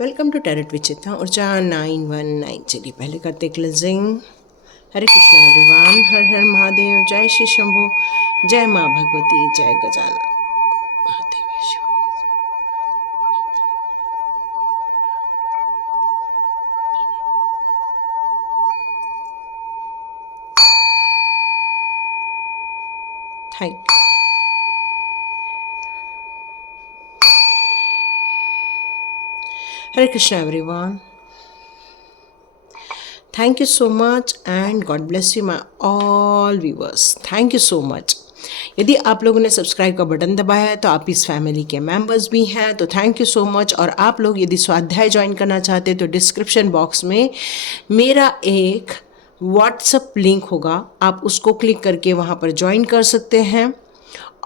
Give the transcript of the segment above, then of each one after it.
Welcome to tarot विचित्रा ऊर्जा 919। चलिए पहले करते क्लिनजिंग। हरे कृष्णा एवरीवन, हर हर महादेव, जय श्री शंभू, जय माँ भगवती, जय Gajanan Mahadev Shiv. Thank you. Hare Krishna everyone, thank you so much and god bless you my all viewers. Thank you so much. यदि आप लोगों ने सब्सक्राइब का बटन दबाया है तो आप इस फैमिली के मेंबर्स भी हैं, तो थैंक यू सो मच। और आप लोग यदि स्वाध्याय ज्वाइन करना चाहते हैं तो डिस्क्रिप्शन बॉक्स में मेरा एक व्हाट्सएप लिंक होगा, आप उसको क्लिक करके वहाँ पर ज्वाइन कर सकते हैं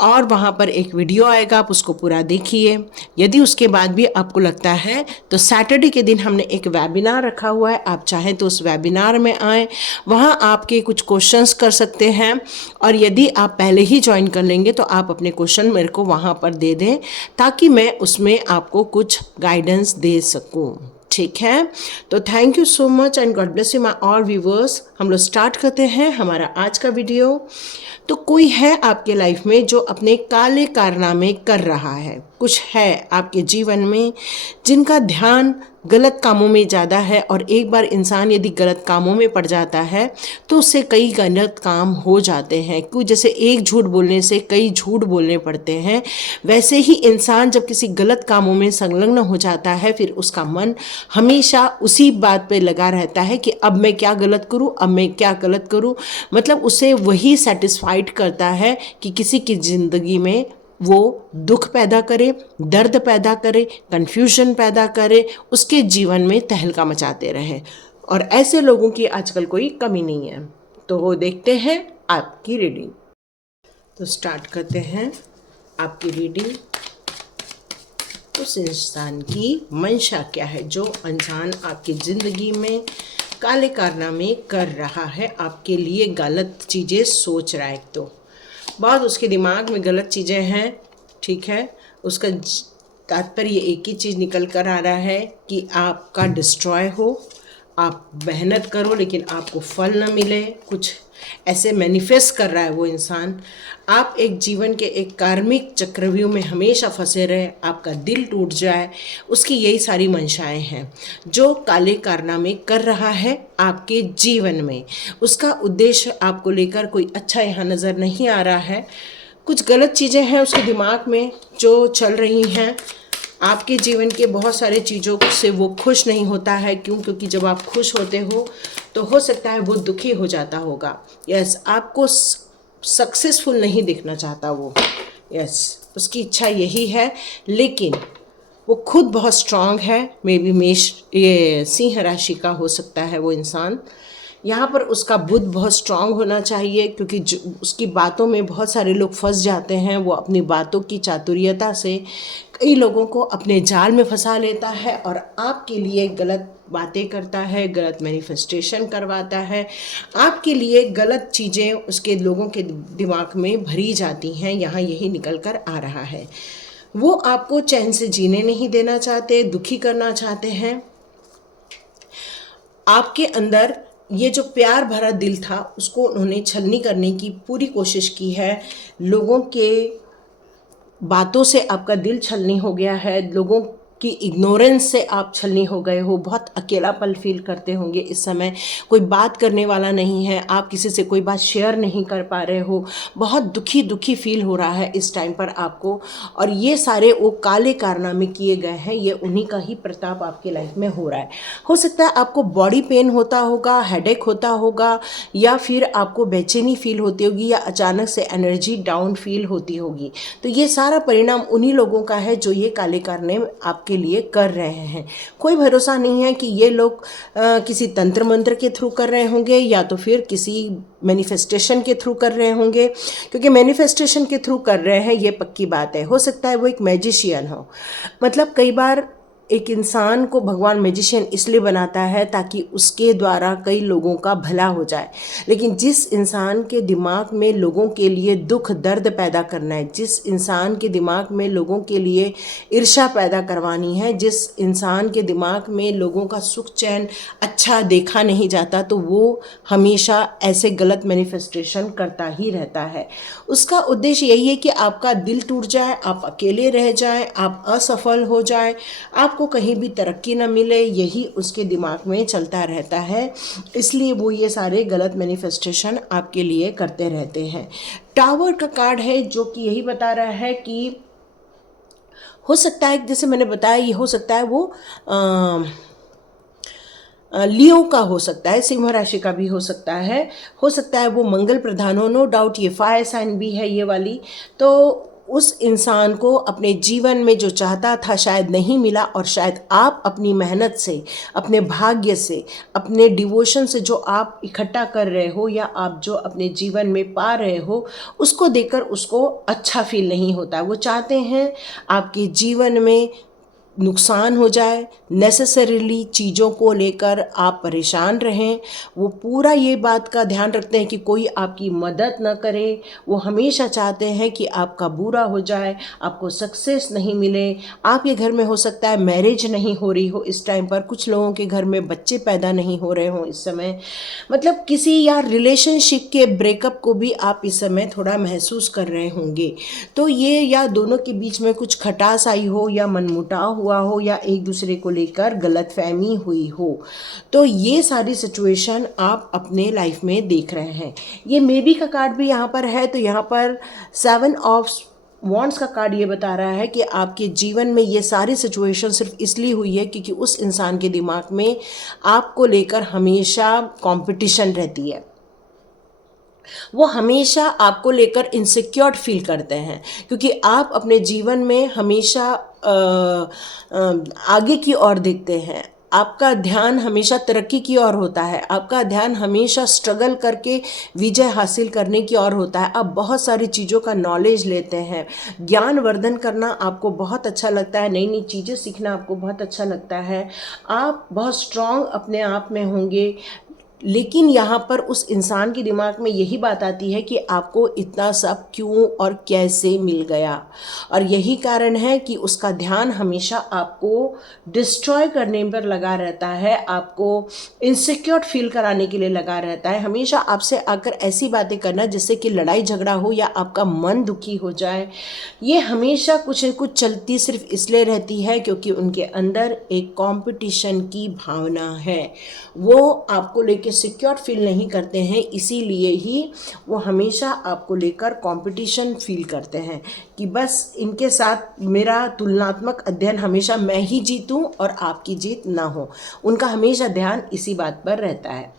और वहाँ पर एक वीडियो आएगा, आप उसको पूरा देखिए। यदि उसके बाद भी आपको लगता है तो सैटरडे के दिन हमने एक वेबिनार रखा हुआ है, आप चाहें तो उस वेबिनार में आएँ, वहाँ आपके कुछ क्वेश्चंस कर सकते हैं। और यदि आप पहले ही ज्वाइन कर लेंगे तो आप अपने क्वेश्चन मेरे को वहाँ पर दे दें ताकि मैं उसमें आपको कुछ गाइडेंस दे सकूँ। ठीक है, तो thank you so much and god bless you my all viewers. हम लोग स्टार्ट करते हैं हमारा आज का वीडियो। तो कोई है आपके लाइफ में जो अपने काले कारनामे कर रहा है, कुछ है आपके जीवन में जिनका ध्यान गलत कामों में ज़्यादा है, और एक बार इंसान यदि गलत कामों में पड़ जाता है तो उससे कई गलत काम हो जाते हैं। कुछ जैसे एक झूठ बोलने से कई झूठ बोलने पड़ते हैं, वैसे ही इंसान जब किसी गलत कामों में संलग्न हो जाता है फिर उसका मन हमेशा उसी बात पे लगा रहता है कि अब मैं क्या गलत करूं, अब मैं क्या गलत करूं। मतलब उसे वही सेटिस्फाइड करता है कि किसी की ज़िंदगी में वो दुख पैदा करे, दर्द पैदा करे, कन्फ्यूजन पैदा करे, उसके जीवन में तहलका मचाते रहे। और ऐसे लोगों की आजकल कोई कमी नहीं है। तो वो देखते हैं आपकी रीडिंग। तो स्टार्ट करते हैं आपकी रीडिंग। उस इंसान की मंशा क्या है जो इंसान आपकी ज़िंदगी में काले कारनामे कर रहा है, आपके लिए गलत चीज़ें सोच रहा है। तो बहुत उसके दिमाग में गलत चीज़ें हैं, ठीक है। उसका तात्पर्य एक ही चीज़ निकल कर आ रहा है कि आपका डिस्ट्रॉय हो, आप मेहनत करो लेकिन आपको फल न मिले, कुछ ऐसे मैनिफेस्ट कर रहा है वो इंसान। आप एक जीवन के एक कार्मिक चक्रव्यूह में हमेशा फंसे रहे, आपका दिल टूट जाए, उसकी यही सारी मंशाएं हैं जो काले कारनामे कर रहा है आपके जीवन में। उसका उद्देश्य आपको लेकर कोई अच्छा यहाँ नज़र नहीं आ रहा है। कुछ गलत चीज़ें हैं उसके दिमाग में जो चल रही हैं। आपके जीवन के बहुत सारे चीज़ों से वो खुश नहीं होता है। क्यों? क्योंकि जब आप खुश होते हो तो हो सकता है वो दुखी हो जाता होगा। यस, आपको सक्सेसफुल नहीं दिखना चाहता वो। यस, उसकी इच्छा यही है, लेकिन वो खुद बहुत स्ट्रांग है। मे बी ये सिंह राशि का हो सकता है वो इंसान। यहाँ पर उसका बुद्ध बहुत स्ट्रांग होना चाहिए, क्योंकि उसकी बातों में बहुत सारे लोग फंस जाते हैं। वो अपनी बातों की चातुर्यता से कई लोगों को अपने जाल में फंसा लेता है और आपके लिए गलत बातें करता है, गलत मैनिफेस्टेशन करवाता है, आपके लिए गलत चीज़ें उसके लोगों के दिमाग में भरी जाती हैं। यहाँ यही निकल कर आ रहा है। वो आपको चैन से जीने नहीं देना चाहते, दुखी करना चाहते हैं। आपके अंदर ये जो प्यार भरा दिल था उसको उन्होंने छलनी करने की पूरी कोशिश की है। लोगों के बातों से आपका दिल छलनी हो गया है, लोगों की इग्नोरेंस से आप छलनी हो गए हो। बहुत अकेलापन फील करते होंगे इस समय, कोई बात करने वाला नहीं है, आप किसी से कोई बात शेयर नहीं कर पा रहे हो, बहुत दुखी दुखी फील हो रहा है इस टाइम पर आपको। और ये सारे वो काले कारनामे किए गए हैं, ये उन्हीं का ही प्रताप आपके लाइफ में हो रहा है। हो सकता है आपको बॉडी पेन होता होगा, हेडेक होता होगा, या फिर आपको बेचैनी फील होती होगी, या अचानक से एनर्जी डाउन फील होती होगी। तो ये सारा परिणाम उन्हीं लोगों का है जो ये काले कारनामे आपके लिए कर रहे हैं। कोई भरोसा नहीं है कि ये लोग किसी तंत्र मंत्र के थ्रू कर रहे होंगे या तो फिर किसी मैनिफेस्टेशन के थ्रू कर रहे होंगे। क्योंकि मैनिफेस्टेशन के थ्रू कर रहे हैं ये पक्की बात है। हो सकता है वो एक मैजिशियन हो। मतलब कई बार एक इंसान को भगवान मैजिशियन इसलिए बनाता है ताकि उसके द्वारा कई लोगों का भला हो जाए। लेकिन जिस इंसान के दिमाग में लोगों के लिए दुख दर्द पैदा करना है, जिस इंसान के दिमाग में लोगों के लिए ईर्ष्या पैदा करवानी है, जिस इंसान के दिमाग में लोगों का सुख चैन अच्छा देखा नहीं जाता, तो वो हमेशा ऐसे गलत मैनिफेस्टेशन करता ही रहता है। उसका उद्देश्य यही है कि आपका दिल टूट जाए, आप अकेले रह जाएं, आप असफल हो जाएं, आपको कहीं भी तरक्की न मिले, यही उसके दिमाग में चलता रहता है। इसलिए वो ये सारे गलत मैनिफेस्टेशन आपके लिए करते रहते हैं। टावर का कार्ड है जो कि यही बता रहा है कि हो सकता है, जैसे मैंने बताया, ये हो सकता है वो लियो का हो सकता है, सिंह राशि का भी हो सकता है वो मंगल प्रधान हो। नो डाउट ये फायर साइन भी है ये वाली। तो उस इंसान को अपने जीवन में जो चाहता था शायद नहीं मिला, और शायद आप अपनी मेहनत से, अपने भाग्य से, अपने डिवोशन से जो आप इकट्ठा कर रहे हो या आप जो अपने जीवन में पा रहे हो, उसको देखकर उसको अच्छा फील नहीं होता। वो चाहते हैं आपके जीवन में नुकसान हो जाए, नेसेसरीली चीज़ों को लेकर आप परेशान रहें। वो पूरा ये बात का ध्यान रखते हैं कि कोई आपकी मदद न करे। वो हमेशा चाहते हैं कि आपका बुरा हो जाए, आपको सक्सेस नहीं मिले। आपके घर में हो सकता है मैरिज नहीं हो रही हो इस टाइम पर, कुछ लोगों के घर में बच्चे पैदा नहीं हो रहे हों इस समय, मतलब किसी या रिलेशनशिप के ब्रेकअप को भी आप इस समय थोड़ा महसूस कर रहे होंगे। तो ये या दोनों के बीच में कुछ खटास आई हो, या मनमुटाव हुआ हो, या एक दूसरे को लेकर गलतफहमी हुई हो, तो ये सारी सिचुएशन आप अपने लाइफ में देख रहे हैं। ये मे बी का कार्ड भी यहाँ पर है। तो यहाँ पर 7 ऑफ वॉन्ड्स का कार्ड ये बता रहा है कि आपके जीवन में ये सारी सिचुएशन सिर्फ इसलिए हुई है क्योंकि उस इंसान के दिमाग में आपको लेकर हमेशा कंपटीशन रहती है। वो हमेशा आपको लेकर इनसिक्योर फील करते हैं, क्योंकि आप अपने जीवन में हमेशा आगे की ओर देखते हैं। आपका ध्यान हमेशा तरक्की की ओर होता है, आपका ध्यान हमेशा स्ट्रगल करके विजय हासिल करने की ओर होता है। आप बहुत सारी चीज़ों का नॉलेज लेते हैं, ज्ञानवर्धन करना आपको बहुत अच्छा लगता है, नई नई चीज़ें सीखना आपको बहुत अच्छा लगता है। आप बहुत स्ट्रांग अपने आप में होंगे। लेकिन यहाँ पर उस इंसान के दिमाग में यही बात आती है कि आपको इतना सब क्यों और कैसे मिल गया, और यही कारण है कि उसका ध्यान हमेशा आपको डिस्ट्रॉय करने पर लगा रहता है, आपको इनसिक्योर फील कराने के लिए लगा रहता है, हमेशा आपसे आकर ऐसी बातें करना जिससे कि लड़ाई झगड़ा हो या आपका मन दुखी हो जाए। ये हमेशा कुछ न कुछ चलती सिर्फ इसलिए रहती है क्योंकि उनके अंदर एक कंपटीशन की भावना है। वो आपको लेकर सिक्योर फील नहीं करते हैं, इसीलिए ही वो हमेशा आपको लेकर कंपटीशन फील करते हैं कि बस इनके साथ मेरा तुलनात्मक अध्ययन हमेशा मैं ही जीतूं और आपकी जीत ना हो। उनका हमेशा ध्यान इसी बात पर रहता है।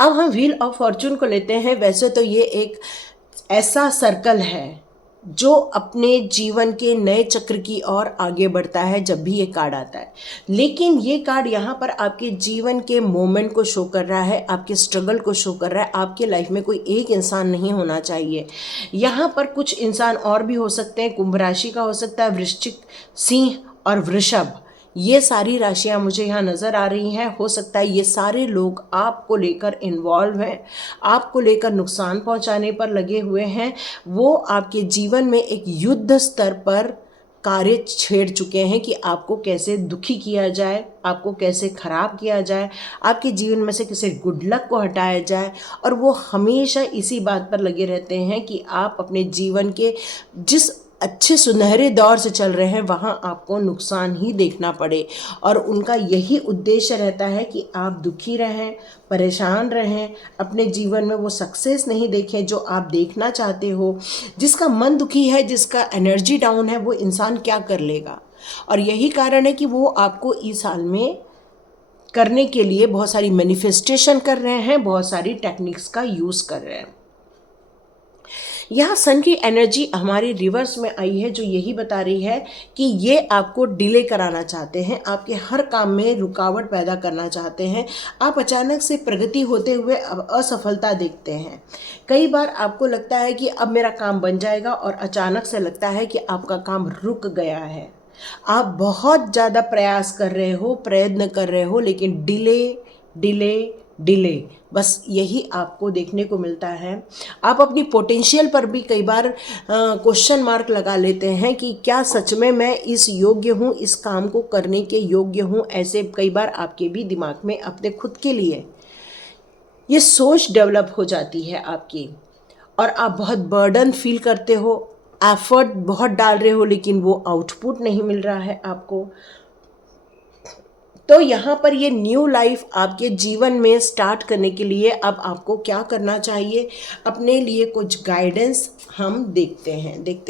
अब हम व्हील ऑफ फॉर्चून को लेते हैं। वैसे तो ये एक ऐसा सर्कल है जो अपने जीवन के नए चक्र की ओर आगे बढ़ता है जब भी ये कार्ड आता है। लेकिन ये कार्ड यहाँ पर आपके जीवन के मोमेंट को शो कर रहा है, आपके स्ट्रगल को शो कर रहा है। आपके लाइफ में कोई एक इंसान नहीं होना चाहिए, यहाँ पर कुछ इंसान और भी हो सकते हैं। कुंभ राशि का हो सकता है, वृश्चिक, सिंह और वृषभ, ये सारी राशियां मुझे यहाँ नज़र आ रही हैं। हो सकता है ये सारे लोग आपको लेकर इन्वॉल्व हैं, आपको लेकर नुकसान पहुँचाने पर लगे हुए हैं। वो आपके जीवन में एक युद्ध स्तर पर कार्य छेड़ चुके हैं कि आपको कैसे दुखी किया जाए, आपको कैसे ख़राब किया जाए, आपके जीवन में से किसी गुड लक को हटाया जाए। और वो हमेशा इसी बात पर लगे रहते हैं कि आप अपने जीवन के जिस अच्छे सुनहरे दौर से चल रहे हैं वहाँ आपको नुकसान ही देखना पड़े। और उनका यही उद्देश्य रहता है कि आप दुखी रहें, परेशान रहें, अपने जीवन में वो सक्सेस नहीं देखें जो आप देखना चाहते हो। जिसका मन दुखी है, जिसका एनर्जी डाउन है, वो इंसान क्या कर लेगा। और यही कारण है कि वो आपको इस साल में करने के लिए बहुत सारी मैनिफेस्टेशन कर रहे हैं, बहुत सारी टेक्निक्स का यूज़ कर रहे हैं। यहाँ सन की एनर्जी हमारी रिवर्स में आई है, जो यही बता रही है कि ये आपको डिले कराना चाहते हैं, आपके हर काम में रुकावट पैदा करना चाहते हैं। आप अचानक से प्रगति होते हुए असफलता देखते हैं। कई बार आपको लगता है कि अब मेरा काम बन जाएगा, और अचानक से लगता है कि आपका काम रुक गया है। आप बहुत ज़्यादा प्रयास कर रहे हो, प्रयत्न कर रहे हो, लेकिन डिले डिले डिले, बस यही आपको देखने को मिलता है। आप अपनी पोटेंशियल पर भी कई बार क्वेश्चन मार्क लगा लेते हैं कि क्या सच में मैं इस योग्य हूँ, इस काम को करने के योग्य हूँ। ऐसे कई बार आपके भी दिमाग में अपने खुद के लिए ये सोच डेवलप हो जाती है आपकी, और आप बहुत बर्डन फील करते हो, एफर्ट बहुत डाल रहे हो, लेकिन वो आउटपुट नहीं मिल रहा है आपको। तो यहाँ पर ये न्यू लाइफ आपके जीवन में स्टार्ट करने के लिए अब आपको क्या करना चाहिए, अपने लिए कुछ गाइडेंस हम देखते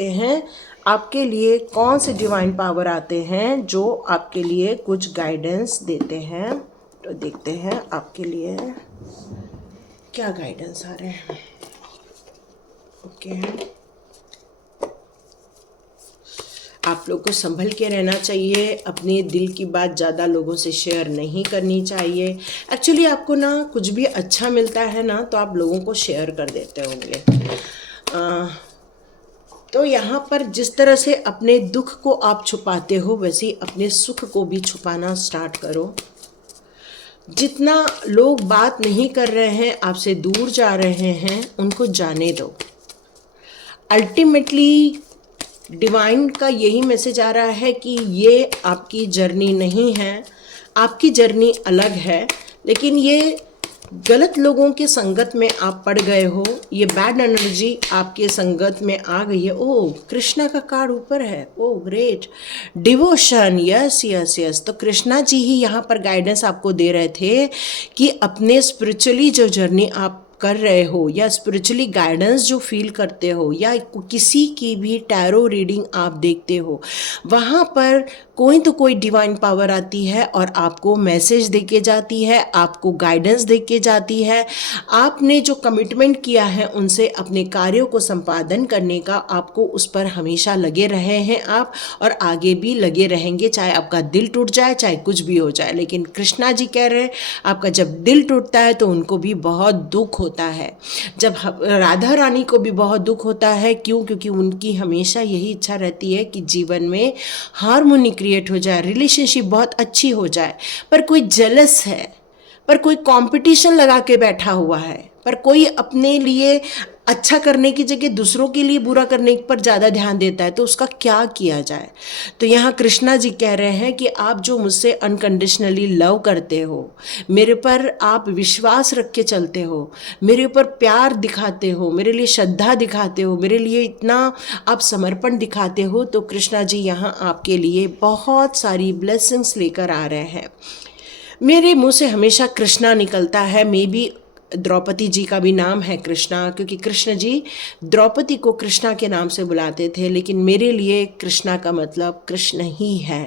हैं आपके लिए कौन से डिवाइन पावर आते हैं जो आपके लिए कुछ गाइडेंस देते हैं। तो देखते हैं आपके लिए क्या गाइडेंस आ रहे हैं। ओके, आप लोग को संभल के रहना चाहिए, अपने दिल की बात ज़्यादा लोगों से शेयर नहीं करनी चाहिए। एक्चुअली आपको ना कुछ भी अच्छा मिलता है ना तो आप लोगों को शेयर कर देते होंगे। तो यहाँ पर जिस तरह से अपने दुख को आप छुपाते हो, वैसे ही अपने सुख को भी छुपाना स्टार्ट करो। जितना लोग बात नहीं कर रहे हैं, आपसे दूर जा रहे हैं, उनको जाने दो। अल्टीमेटली डिवाइन का यही मैसेज आ रहा है कि ये आपकी जर्नी नहीं है, आपकी जर्नी अलग है, लेकिन ये गलत लोगों के संगत में आप पड़ गए हो, ये बैड एनर्जी आपके संगत में आ गई है। ओह, कृष्णा का कार्ड ऊपर है, oh great, devotion, yes yes yes. तो कृष्णा जी ही यहाँ पर गाइडेंस आपको दे रहे थे कि अपने स्पिरिचुअली जो जर्नी आप कर रहे हो, या स्पिरिचुअली गाइडेंस जो फील करते हो, या किसी की भी टैरो रीडिंग आप देखते हो, वहाँ पर कोई तो कोई डिवाइन पावर आती है और आपको मैसेज दे के जाती है, आपको गाइडेंस दे के जाती है। आपने जो कमिटमेंट किया है उनसे अपने कार्यों को संपादन करने का, आपको उस पर हमेशा लगे रहे हैं आप, और आगे भी लगे रहेंगे, चाहे आपका दिल टूट जाए, चाहे कुछ भी हो जाए। लेकिन कृष्णा जी कह रहे हैं आपका जब दिल टूटता है तो उनको भी बहुत दुख होता है। जब राधा रानी को भी बहुत दुख होता है, क्यों? क्योंकि उनकी हमेशा यही इच्छा रहती है कि जीवन में हार्मोनी क्रिएट हो जाए, रिलेशनशिप बहुत अच्छी हो जाए, पर कोई जेलस है, पर कोई कंपटीशन लगा के बैठा हुआ है, पर कोई अपने लिए अच्छा करने की जगह दूसरों के लिए बुरा करने पर ज़्यादा ध्यान देता है। तो उसका क्या किया जाए? तो यहाँ कृष्णा जी कह रहे हैं कि आप जो मुझसे अनकंडीशनली लव करते हो, मेरे पर आप विश्वास रख के चलते हो, मेरे ऊपर प्यार दिखाते हो, मेरे लिए श्रद्धा दिखाते हो, मेरे लिए इतना आप समर्पण दिखाते हो, तो कृष्णा जी यहाँ आपके लिए बहुत सारी ब्लेसिंग्स लेकर आ रहे हैं। मेरे मुंह से हमेशा कृष्णा निकलता है, मे बी द्रौपदी जी का भी नाम है कृष्णा, क्योंकि कृष्ण जी द्रौपदी को कृष्णा के नाम से बुलाते थे, लेकिन मेरे लिए कृष्णा का मतलब कृष्ण ही है।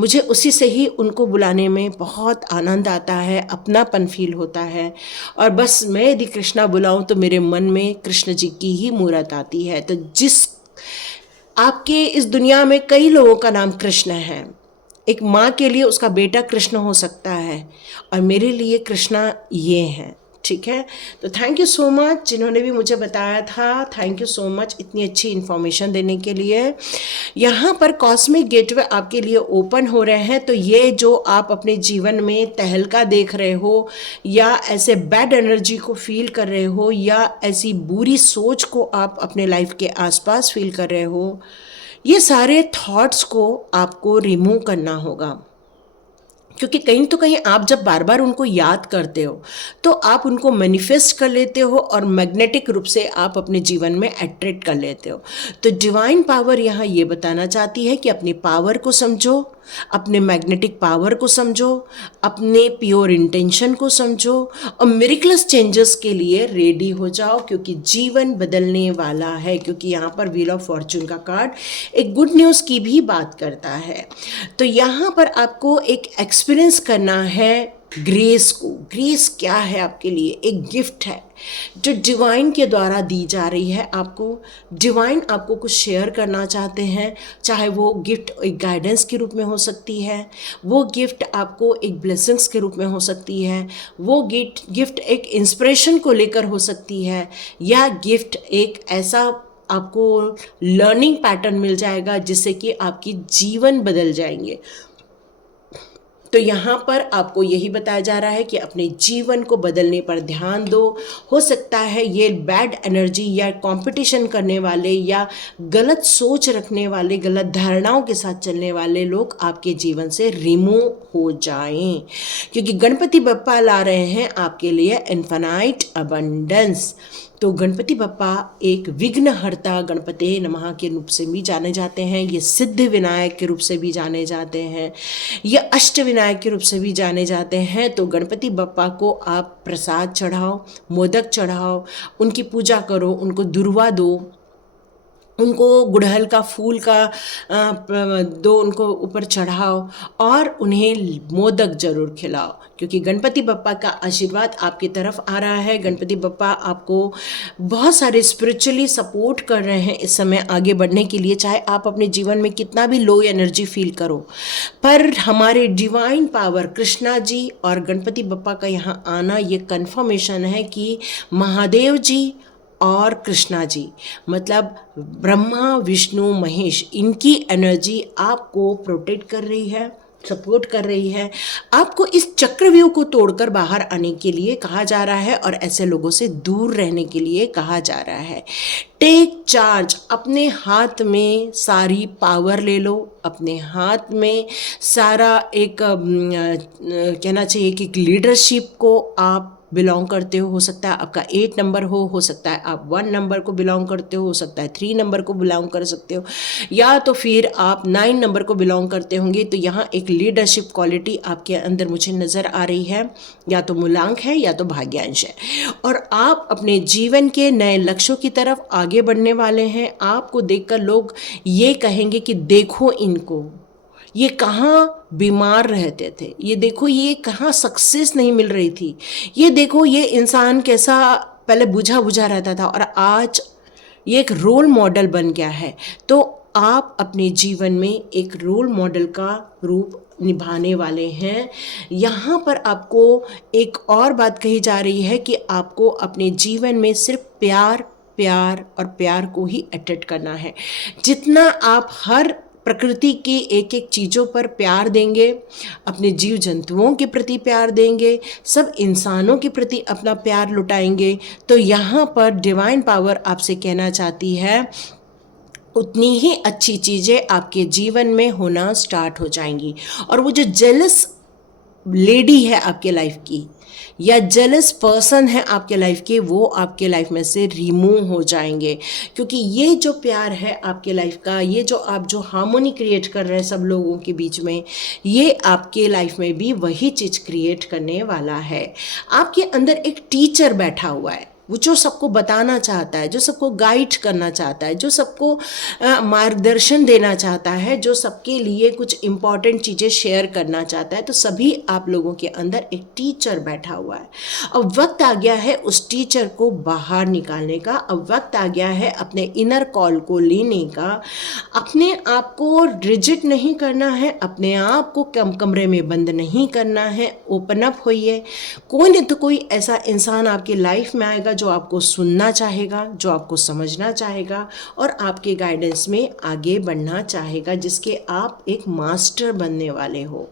मुझे उसी से ही उनको बुलाने में बहुत आनंद आता है, अपनापन फील होता है, और बस मैं यदि कृष्णा बुलाऊं तो मेरे मन में कृष्ण जी की ही मूरत आती है। तो जिस आपके इस दुनिया में कई लोगों का नाम कृष्ण है, एक माँ के लिए उसका बेटा कृष्ण हो सकता है, और मेरे लिए कृष्णा ये हैं। ठीक है, तो थैंक यू सो मच जिन्होंने भी मुझे बताया था, थैंक यू सो मच इतनी अच्छी इन्फॉर्मेशन देने के लिए। यहाँ पर कॉस्मिक गेटवे आपके लिए ओपन हो रहे हैं। तो ये जो आप अपने जीवन में तहलका देख रहे हो, या ऐसे बैड एनर्जी को फील कर रहे हो, या ऐसी बुरी सोच को आप अपने लाइफ के आसपास फील कर रहे हो, ये सारे थॉट्स को आपको रिमूव करना होगा। क्योंकि कहीं तो कहीं आप जब बार बार उनको याद करते हो तो आप उनको मैनिफेस्ट कर लेते हो, और मैग्नेटिक रूप से आप अपने जीवन में अट्रैक्ट कर लेते हो। तो डिवाइन पावर यहाँ ये बताना चाहती है कि अपनी पावर को समझो, अपने मैग्नेटिक पावर को समझो, अपने प्योर इंटेंशन को समझो, और मिरेकलस चेंजेस के लिए रेडी हो जाओ, क्योंकि जीवन बदलने वाला है। क्योंकि यहाँ पर व्हील ऑफ फॉर्चून का कार्ड एक गुड न्यूज़ की भी बात करता है। तो यहाँ पर आपको एक एक्सपीरियंस करना है ग्रेस को। ग्रेस क्या है आपके लिए? एक गिफ्ट है जो डिवाइन के द्वारा दी जा रही है आपको। डिवाइन आपको कुछ शेयर करना चाहते हैं, चाहे वो गिफ्ट एक गाइडेंस के रूप में हो सकती है, वो गिफ्ट आपको एक ब्लेसिंग्स के रूप में हो सकती है, वो गिफ्ट एक इंस्पिरेशन को लेकर हो सकती है, या गिफ्ट एक ऐसा आपको लर्निंग पैटर्न मिल जाएगा जिससे कि आपकी जीवन बदल जाएंगे। तो यहाँ पर आपको यही बताया जा रहा है कि अपने जीवन को बदलने पर ध्यान दो। हो सकता है ये बैड एनर्जी या कंपटीशन करने वाले या गलत सोच रखने वाले, गलत धारणाओं के साथ चलने वाले लोग आपके जीवन से रिमूव हो जाएं, क्योंकि गणपति बप्पा ला रहे हैं आपके लिए इन्फिनाइट अबंडेंस। तो गणपति बप्पा एक विघ्नहर्ता गणपति नमः के रूप से भी जाने जाते हैं, ये सिद्ध विनायक के रूप से भी जाने जाते हैं, ये अष्ट विनायक के रूप से भी जाने जाते हैं। तो गणपति बप्पा को आप प्रसाद चढ़ाओ, मोदक चढ़ाओ, उनकी पूजा करो, उनको दुर्वा दो, उनको गुड़हल का फूल का दो, उनको ऊपर चढ़ाओ और उन्हें मोदक जरूर खिलाओ, क्योंकि गणपति बप्पा का आशीर्वाद आपकी तरफ आ रहा है। गणपति बप्पा आपको बहुत सारे स्पिरिचुअली सपोर्ट कर रहे हैं इस समय आगे बढ़ने के लिए। चाहे आप अपने जीवन में कितना भी लो एनर्जी फील करो, पर हमारे डिवाइन पावर कृष्णा जी और गणपति बप्पा का यहाँ आना ये कन्फर्मेशन है कि महादेव जी और कृष्णा जी, मतलब ब्रह्मा विष्णु महेश, इनकी एनर्जी आपको प्रोटेक्ट कर रही है, सपोर्ट कर रही है। आपको इस चक्रव्यूह को तोड़कर बाहर आने के लिए कहा जा रहा है और ऐसे लोगों से दूर रहने के लिए कहा जा रहा है। टेक चार्ज, अपने हाथ में सारी पावर ले लो, अपने हाथ में सारा एक कहना चाहिए कि लीडरशिप को आप बिलोंग करते हो सकता है आपका 8 नंबर हो सकता है आप 1 नंबर को बिलोंग करते हो सकता है 3 नंबर को बिलोंग कर सकते हो, या तो फिर आप 9 नंबर को बिलोंग करते होंगे। तो यहाँ एक लीडरशिप क्वालिटी आपके अंदर मुझे नज़र आ रही है, या तो मूलांक है या तो भाग्यांश है, और आप अपने जीवन के नए लक्ष्यों की तरफ आगे बढ़ने वाले हैं। आपको देखकर लोग ये कहेंगे कि देखो इनको, ये कहाँ बीमार रहते थे, ये देखो ये कहाँ सक्सेस नहीं मिल रही थी, ये देखो ये इंसान कैसा पहले बुझा बुझा रहता था और आज ये एक रोल मॉडल बन गया है। तो आप अपने जीवन में एक रोल मॉडल का रूप निभाने वाले हैं। यहाँ पर आपको एक और बात कही जा रही है कि आपको अपने जीवन में सिर्फ प्यार प्यार और प्यार को ही अट्रैक्ट करना है। जितना आप हर प्रकृति की एक एक चीज़ों पर प्यार देंगे, अपने जीव जंतुओं के प्रति प्यार देंगे, सब इंसानों के प्रति अपना प्यार लुटाएंगे, तो यहाँ पर डिवाइन पावर आपसे कहना चाहती है उतनी ही अच्छी चीज़ें आपके जीवन में होना स्टार्ट हो जाएंगी। और वो जो जेलस लेडी है आपके लाइफ की या जेलस पर्सन है आपके लाइफ के, वो आपके लाइफ में से रिमूव हो जाएंगे, क्योंकि ये जो प्यार है आपके लाइफ का, ये जो आप जो हार्मोनी क्रिएट कर रहे हैं सब लोगों के बीच में, ये आपके लाइफ में भी वही चीज़ क्रिएट करने वाला है। आपके अंदर एक टीचर बैठा हुआ है, वो जो सबको बताना चाहता है, जो सबको गाइड करना चाहता है, जो सबको मार्गदर्शन देना चाहता है, जो सबके लिए कुछ इम्पॉर्टेंट चीज़ें शेयर करना चाहता है। तो सभी आप लोगों के अंदर एक टीचर बैठा हुआ है। अब वक्त आ गया है उस टीचर को बाहर निकालने का, अब वक्त आ गया है अपने इनर कॉल को लेने का। अपने आप को रिजिड नहीं करना है, अपने आप को कमरे में बंद नहीं करना है, ओपन अप होइए। कोई नहीं तो कोई ऐसा इंसान आपकी लाइफ में आएगा जो आपको सुनना चाहेगा, जो आपको समझना चाहेगा और आपके गाइडेंस में आगे बढ़ना चाहेगा, जिसके आप एक मास्टर बनने वाले हो।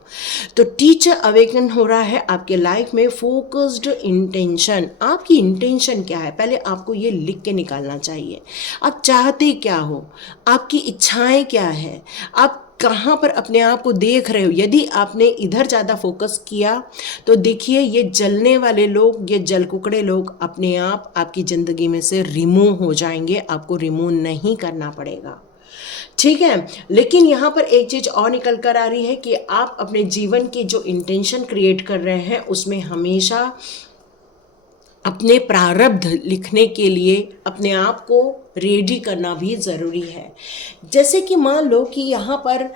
तो टीचर अवेकन हो रहा है आपके लाइफ में। फोकस्ड इंटेंशन, आपकी इंटेंशन क्या है पहले आपको ये लिख के निकालना चाहिए। आप चाहते क्या हो, आपकी इच्छाएं क्या है, आप कहाँ पर अपने आप को देख रहे हो। यदि आपने इधर ज़्यादा फोकस किया तो देखिए ये जलने वाले लोग, ये जलकुकड़े लोग अपने आप आपकी ज़िंदगी में से रिमूव हो जाएंगे, आपको रिमूव नहीं करना पड़ेगा, ठीक है। लेकिन यहाँ पर एक चीज़ और निकल कर आ रही है कि आप अपने जीवन की जो इंटेंशन क्रिएट कर रहे हैं उसमें हमेशा अपने प्रारब्ध लिखने के लिए अपने आप को रेडी करना भी ज़रूरी है। जैसे कि मान लो कि यहाँ पर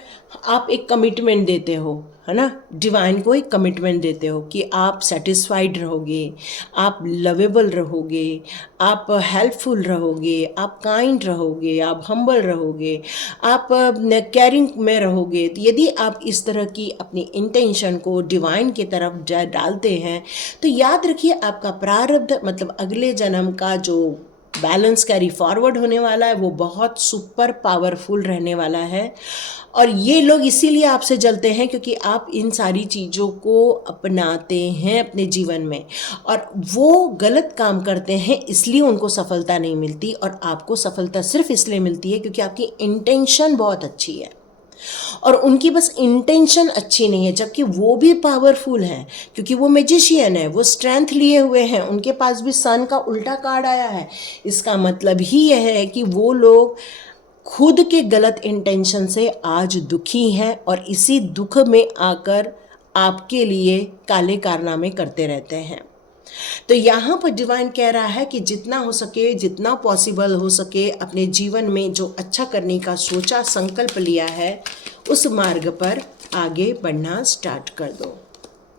आप एक कमिटमेंट देते हो, है ना, डिवाइन को एक कमिटमेंट देते हो कि आप सेटिस्फाइड रहोगे, आप लवेबल रहोगे, आप हेल्पफुल रहोगे, आप काइंड रहोगे, आप हम्बल रहोगे, आप केयरिंग में रहोगे। तो यदि आप इस तरह की अपनी इंटेंशन को डिवाइन की तरफ डालते हैं तो याद रखिए आपका प्रारब्ध मतलब अगले जन्म का जो बैलेंस कैरी फॉरवर्ड होने वाला है, वो बहुत सुपर पावरफुल रहने वाला है। और ये लोग इसीलिए आपसे जलते हैं क्योंकि आप इन सारी चीज़ों को अपनाते हैं अपने जीवन में, और वो गलत काम करते हैं इसलिए उनको सफलता नहीं मिलती, और आपको सफलता सिर्फ इसलिए मिलती है क्योंकि आपकी इंटेंशन बहुत अच्छी है और उनकी बस इंटेंशन अच्छी नहीं है, जबकि वो भी पावरफुल हैं क्योंकि वो मैजिशियन है, वो स्ट्रेंथ लिए हुए हैं, उनके पास भी सन का उल्टा कार्ड आया है। इसका मतलब ही यह है कि वो लोग खुद के गलत इंटेंशन से आज दुखी हैं और इसी दुख में आकर आपके लिए काले कारनामे करते रहते हैं। तो यहाँ पर डिवाइन कह रहा है कि जितना हो सके, जितना पॉसिबल हो सके, अपने जीवन में जो अच्छा करने का सोचा, संकल्प लिया है, उस मार्ग पर आगे बढ़ना स्टार्ट कर दो।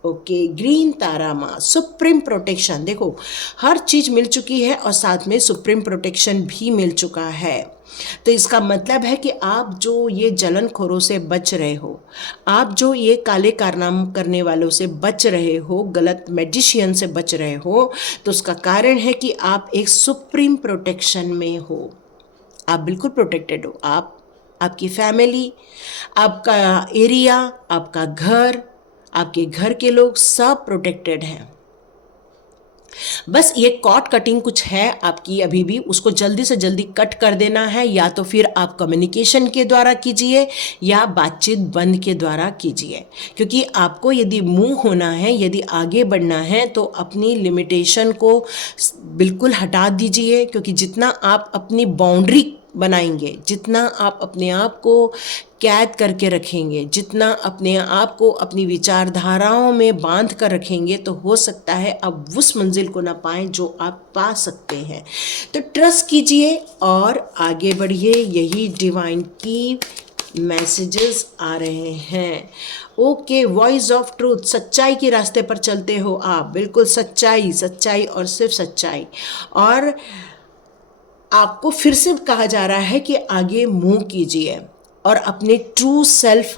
ओके, ग्रीन तारा माँ, सुप्रीम प्रोटेक्शन। देखो, हर चीज़ मिल चुकी है और साथ में सुप्रीम प्रोटेक्शन भी मिल चुका है। तो इसका मतलब है कि आप जो ये जलनखोरों से बच रहे हो, आप जो ये काले कारनाम करने वालों से बच रहे हो, गलत मैजिशियन से बच रहे हो, तो उसका कारण है कि आप एक सुप्रीम प्रोटेक्शन में हो। आप बिल्कुल प्रोटेक्टेड हो। आप, आपकी फैमिली, आपका एरिया, आपका घर, आपके घर के लोग सब प्रोटेक्टेड हैं। बस ये कॉर्ड कटिंग कुछ है आपकी अभी भी, उसको जल्दी से जल्दी कट कर देना है। या तो फिर आप कम्युनिकेशन के द्वारा कीजिए या बातचीत बंद के द्वारा कीजिए, क्योंकि आपको यदि मूव होना है, यदि आगे बढ़ना है, तो अपनी लिमिटेशन को बिल्कुल हटा दीजिए। क्योंकि जितना आप अपनी बाउंड्री बनाएंगे, जितना आप अपने आप को कैद करके रखेंगे, जितना अपने आप को अपनी विचारधाराओं में बांध कर रखेंगे, तो हो सकता है अब उस मंजिल को ना पाएं जो आप पा सकते हैं। तो ट्रस्ट कीजिए और आगे बढ़िए, यही डिवाइन की मैसेजेस आ रहे हैं। ओके, वॉइस ऑफ ट्रूथ, सच्चाई के रास्ते पर चलते हो आप, बिल्कुल सच्चाई, सच्चाई और सिर्फ सच्चाई। और आपको फिर से कहा जा रहा है कि आगे मूव कीजिए और अपने ट्रू सेल्फ,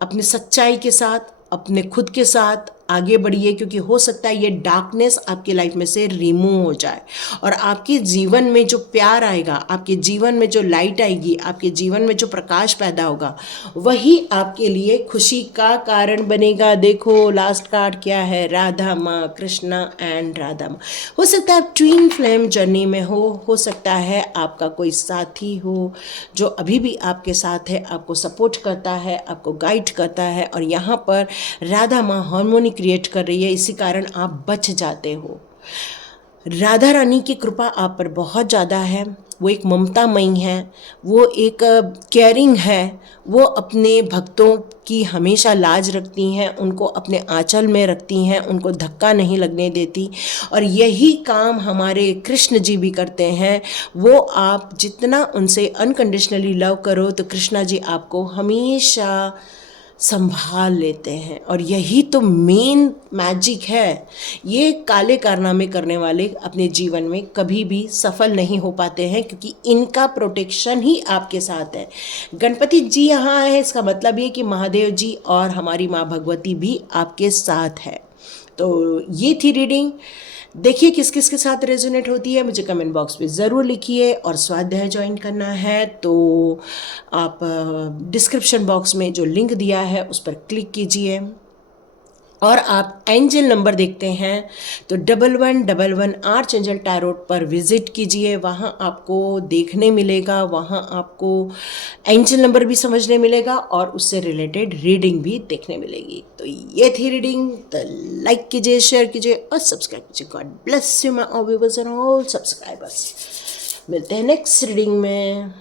अपने सच्चाई के साथ, अपने खुद के साथ आगे बढ़िए, क्योंकि हो सकता है ये डार्कनेस आपकी लाइफ में से रिमूव हो जाए और आपके जीवन में जो प्यार आएगा, आपके जीवन में जो लाइट आएगी, आपके जीवन में जो प्रकाश पैदा होगा, वही आपके लिए खुशी का कारण बनेगा। देखो लास्ट कार्ड क्या है, राधा माँ, कृष्णा एंड राधा माँ। हो सकता है आप ट्विन फ्लेम जर्नी में हो सकता है आपका कोई साथी हो जो अभी भी आपके साथ है, आपको सपोर्ट करता है, आपको गाइड करता है, और यहाँ पर राधा माँ हार्मोनी क्रिएट कर रही है, इसी कारण आप बच जाते हो। राधा रानी की कृपा आप पर बहुत ज़्यादा है। वो एक ममतामयी है, वो एक केयरिंग है, वो अपने भक्तों की हमेशा लाज रखती हैं, उनको अपने आंचल में रखती हैं, उनको धक्का नहीं लगने देती। और यही काम हमारे कृष्ण जी भी करते हैं। वो आप जितना उनसे अनकंडीशनली लव करो, तो कृष्णा जी आपको हमेशा संभाल लेते हैं। और यही तो मेन मैजिक है। ये काले कारनामे करने वाले अपने जीवन में कभी भी सफल नहीं हो पाते हैं, क्योंकि इनका प्रोटेक्शन ही आपके साथ है। गणपति जी यहाँ है, इसका मतलब ये कि महादेव जी और हमारी माँ भगवती भी आपके साथ है। तो ये थी रीडिंग। देखिए किस किस के साथ रेजोनेट होती है, मुझे कमेंट बॉक्स में ज़रूर लिखिए। और स्वाध्याय ज्वाइन करना है तो आप डिस्क्रिप्शन बॉक्स में जो लिंक दिया है उस पर क्लिक कीजिए। और आप एंजल नंबर देखते हैं तो 1111 आर्च एंजल टैरोट पर विजिट कीजिए। वहाँ आपको देखने मिलेगा, वहाँ आपको एंजल नंबर भी समझने मिलेगा और उससे रिलेटेड रीडिंग भी देखने मिलेगी। तो ये थी रीडिंग। तो लाइक कीजिए, शेयर कीजिए और सब्सक्राइब कीजिए। God bless you my viewers and all subscribers. मिलते हैं नेक्स्ट रीडिंग में।